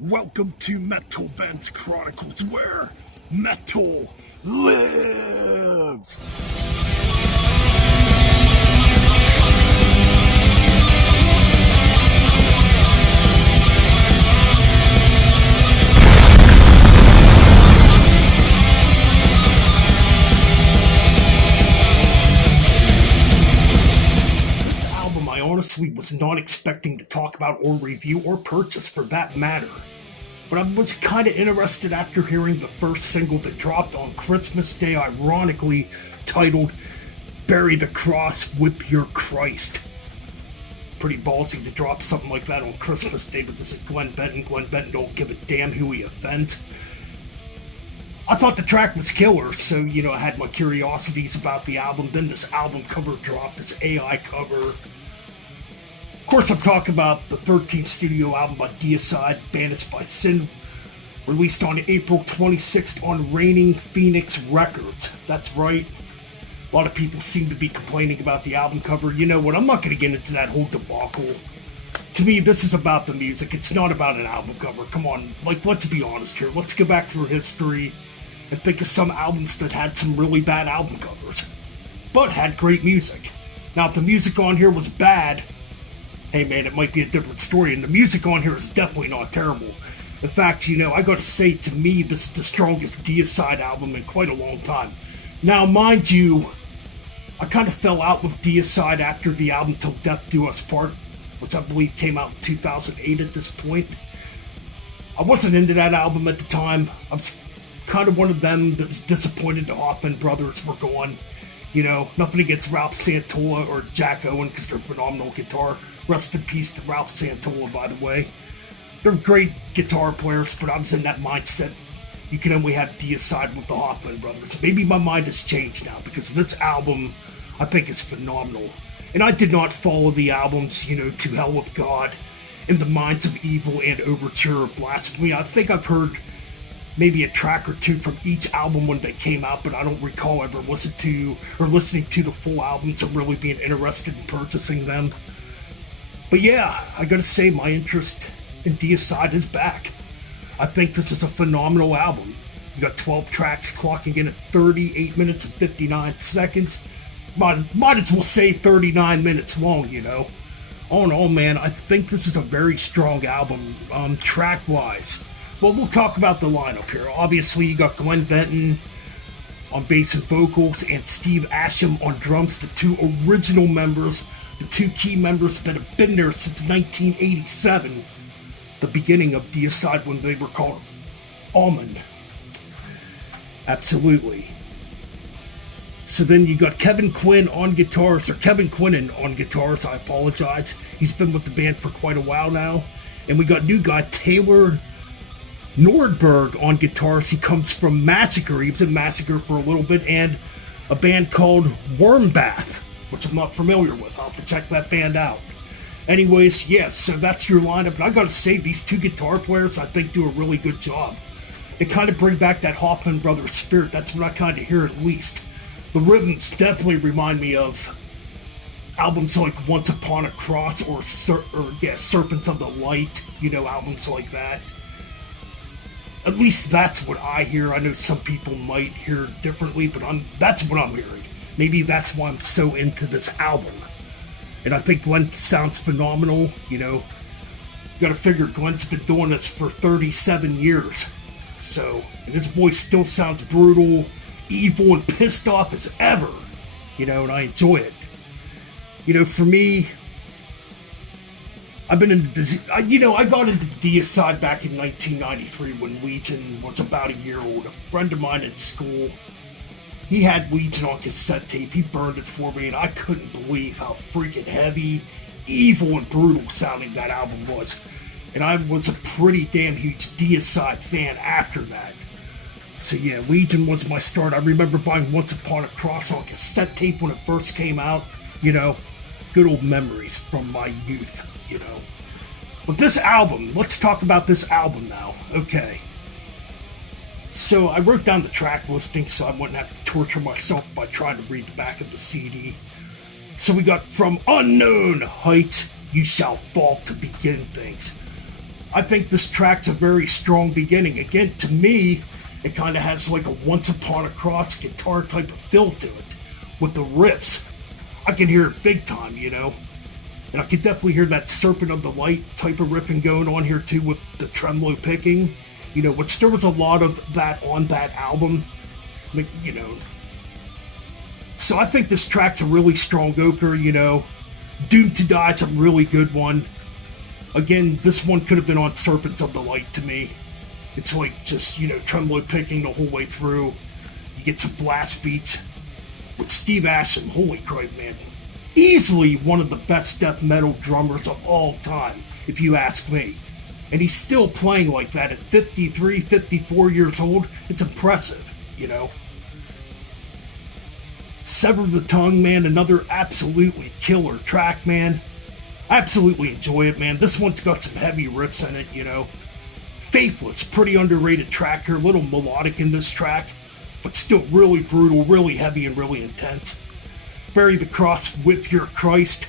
Welcome to Metal Band's Chronicles, where metal lives! This album I honestly was not expecting to talk about or review or purchase for that matter. But I was kind of interested after hearing the first single that dropped on Christmas Day, ironically titled Bury the Cross, Whip Your Christ. Pretty ballsy to drop something like that on Christmas Day, but this is Glenn Benton. Glenn Benton don't give a damn who he offends. I thought the track was killer, so, I had my curiosities about the album. Then this album cover dropped, this AI cover. Of course, I'm talking about the 13th studio album by Deicide, Banished By Sin, released on April 26th on Reigning Phoenix Records. That's right. A lot of people seem to be complaining about the album cover. You know what? I'm not going to get into that whole debacle. To me, this is about the music. It's not about an album cover. Come on, let's be honest here. Let's go back through history and think of some albums that had some really bad album covers, but had great music. Now, if the music on here was bad, hey man, it might be a different story, and the music on here is definitely not terrible. In fact, I gotta say, to me, this is the strongest Deicide album in quite a long time. Now, mind you, I kind of fell out with Deicide after the album Till Death Do Us Part, which I believe came out in 2008 at this point. I wasn't into that album at the time. I was kind of one of them that was disappointed the Hoffman brothers were gone. Nothing against Ralph Santola or Jack Owen, because they're phenomenal guitar. Rest in peace to Ralph Santola, by the way. They're great guitar players, but I was in that mindset. You can only have Deicide with the Hoffman brothers. Maybe my mind has changed now, because this album, I think, is phenomenal. And I did not follow the albums, To Hell with God, In the Minds of Evil, and Overture of Blasphemy. I think I've heard maybe a track or two from each album when they came out, but I don't recall ever listening to the full albums or really being interested in purchasing them. But yeah, I gotta say, my interest in Deicide is back. I think this is a phenomenal album. You got 12 tracks clocking in at 38 minutes and 59 seconds. Might as well say 39 minutes long, All in all, man, I think this is a very strong album, track-wise. Well, we'll talk about the lineup here. Obviously, you got Glenn Benton on bass and vocals, and Steve Asham on drums, the two original members, the two key members that have been there since 1987, the beginning of Deicide when they were called Almond. Absolutely. So then you got Kevin Quinnen on guitars, I apologize. He's been with the band for quite a while now. And we got new guy Taylor Nordberg on guitars. He comes from Massacre. He was in Massacre for a little bit, and a band called Wormbath, which I'm not familiar with. I'll have to check that band out. Anyways, yes, so that's your lineup. And I gotta say, these two guitar players, I think, do a really good job. They kind of bring back that Hoffman Brothers spirit. That's what I kind of hear, at least. The rhythms definitely remind me of albums like Once Upon a Cross or Serpents of the Light, albums like that. At least that's what I hear. I know some people might hear differently, but that's what I'm hearing. Maybe that's why I'm so into this album. And I think Glenn sounds phenomenal, You gotta figure Glenn's been doing this for 37 years. So, and his voice still sounds brutal, evil, and pissed off as ever. And I enjoy it. For me, I've been into, I got into Deicide back in 1993 when Legion was about a year old. A friend of mine in school, he had Legion on cassette tape. He burned it for me, and I couldn't believe how freaking heavy, evil, and brutal sounding that album was. And I was a pretty damn huge Deicide fan after that. So yeah, Legion was my start. I remember buying Once Upon a Cross on cassette tape when it first came out. Good old memories from my youth. But this album, let's talk about this album now. Okay. So I wrote down the track listing so I wouldn't have to torture myself by trying to read the back of the CD. So we got From Unknown Heights, You Shall Fall to Begin Things. I think this track's a very strong beginning. Again, to me, it kind of has like a Once Upon a Cross guitar type of feel to it. With the riffs, I can hear it big time, you know? And I can definitely hear that Serpent of the Light type of riffing going on here too with the tremolo picking, you know, which there was a lot of that on that album, like, you know. So I think this track's a really strong opener, you know. Doomed to Die is a really good one. Again, this one could have been on Serpents of the Light to me. It's like just, you know, tremolo picking the whole way through. You get some blast beats with Steve Asham. Holy crap, man. Easily one of the best death metal drummers of all time, if you ask me. And he's still playing like that at 53, 54 years old. It's impressive, you know. Sever the Tongue, man, another absolutely killer track, man. I absolutely enjoy it, man. This one's got some heavy riffs in it, you know. Faithless, pretty underrated track here. A little melodic in this track, but still really brutal, really heavy, and really intense. Bury the Cross, Whip Your Christ.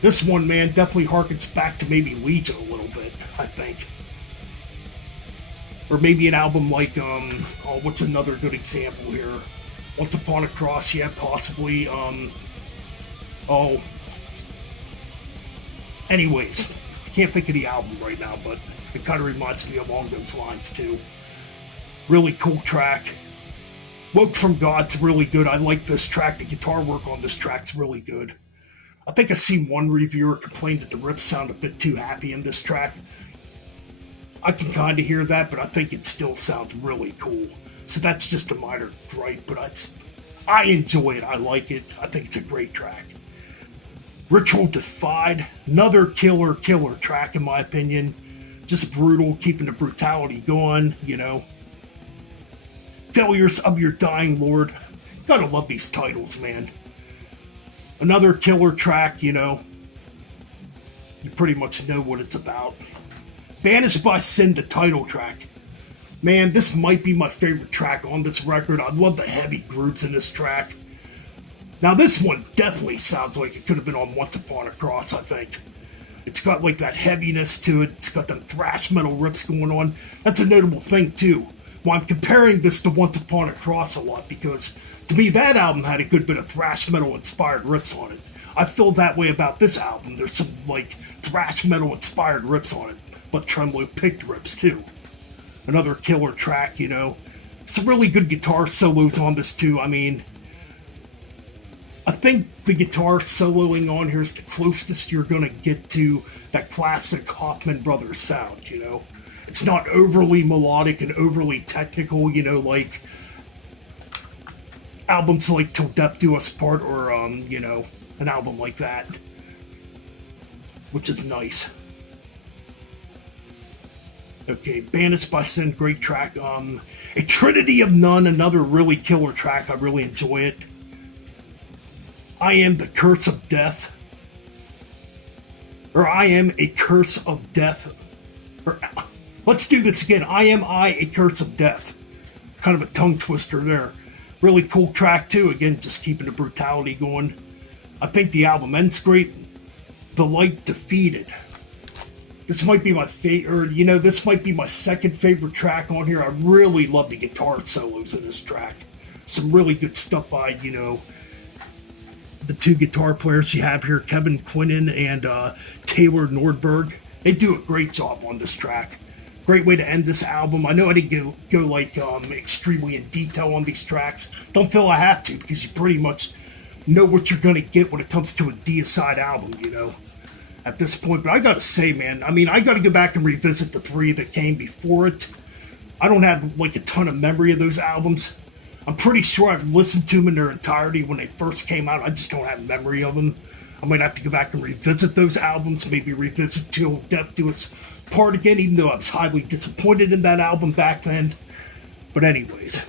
This one, man, definitely harkens back to maybe Legion a little bit, I think. Or maybe an album like, what's another good example here? Once Upon a Cross, yeah, possibly, anyways, I can't think of the album right now, but it kind of reminds me along those lines, too. Really cool track. Woke from God's really good. I like this track. The guitar work on this track's really good. I think I've seen one reviewer complain that the riffs sound a bit too happy in this track. I can kind of hear that, but I think it still sounds really cool. So that's just a minor gripe, but I enjoy it. I like it. I think it's a great track. Ritual Defied, another killer track in my opinion. Just brutal, keeping the brutality going, you know. Failures of Your Dying Lord. Gotta love these titles, man. Another killer track, you know. You pretty much know what it's about. Banished by Sin, the title track. Man, this might be my favorite track on this record. I love the heavy grooves in this track. Now this one definitely sounds like it could have been on Once Upon a Cross, I think. It's got like that heaviness to it. It's got them thrash metal riffs going on. That's a notable thing too. Well, I'm comparing this to Once Upon a Cross a lot because, to me, that album had a good bit of thrash metal-inspired riffs on it. I feel that way about this album. There's some, like, thrash metal-inspired riffs on it, but tremolo-picked riffs, too. Another killer track, you know. Some really good guitar solos on this, too. I mean, I think the guitar soloing on here is the closest you're going to get to that classic Hoffman Brothers sound, you know. It's not overly melodic and overly technical, you know, like albums like Till Death Do Us Part or, you know, an album like that, which is nice. Okay, Banished by Sin, great track. A Trinity of None, another really killer track. I really enjoy it. I Am the Curse of Death. Or I Am a Curse of Death. Or... Let's do this again. A Curse of Death. Kind of a tongue twister there. Really cool track too. Again, just keeping the brutality going. I think the album ends great. The Light Defeated. This might be my favorite, you know, this might be my second favorite track on here. I really love the guitar solos in this track. Some really good stuff by, you know, the two guitar players you have here, Kevin Quinnen and Taylor Nordberg. They do a great job on this track. Great way to end this album. I know I didn't go like extremely in detail on these tracks. Don't feel I have to because you pretty much know what you're going to get when it comes to a Deicide album, you know, at this point. But I got to say, man, I mean, I got to go back and revisit the three that came before it. I don't have like a ton of memory of those albums. I'm pretty sure I've listened to them in their entirety when they first came out. I just don't have memory of them. I might have to go back and revisit those albums, maybe revisit Till Death Do Us Part again, even though I was highly disappointed in that album back then. But anyways,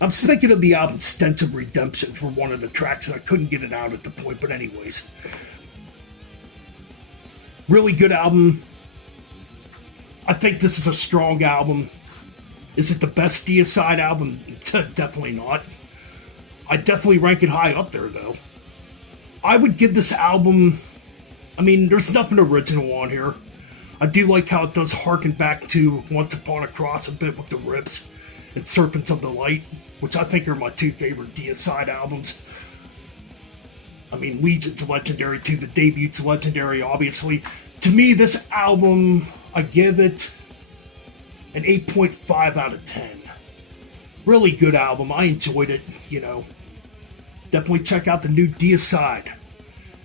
I was thinking of the album Stench of Redemption for one of the tracks, and I couldn't get it out at the point. But anyways, really good album. I think this is a strong album. Is it the best Deicide album? Definitely not. I definitely rank it high up there, though. I would give this album... I mean, there's nothing original on here. I do like how it does harken back to Once Upon a Cross a bit with the riffs and Serpents of the Light, which I think are my two favorite Deicide albums. I mean, Legion's legendary too, the debut's legendary, obviously. To me, this album, I give it an 8.5 out of 10. Really good album. I enjoyed it, you know. Definitely check out the new Deicide.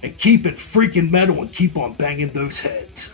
And keep it freaking metal and keep on banging those heads.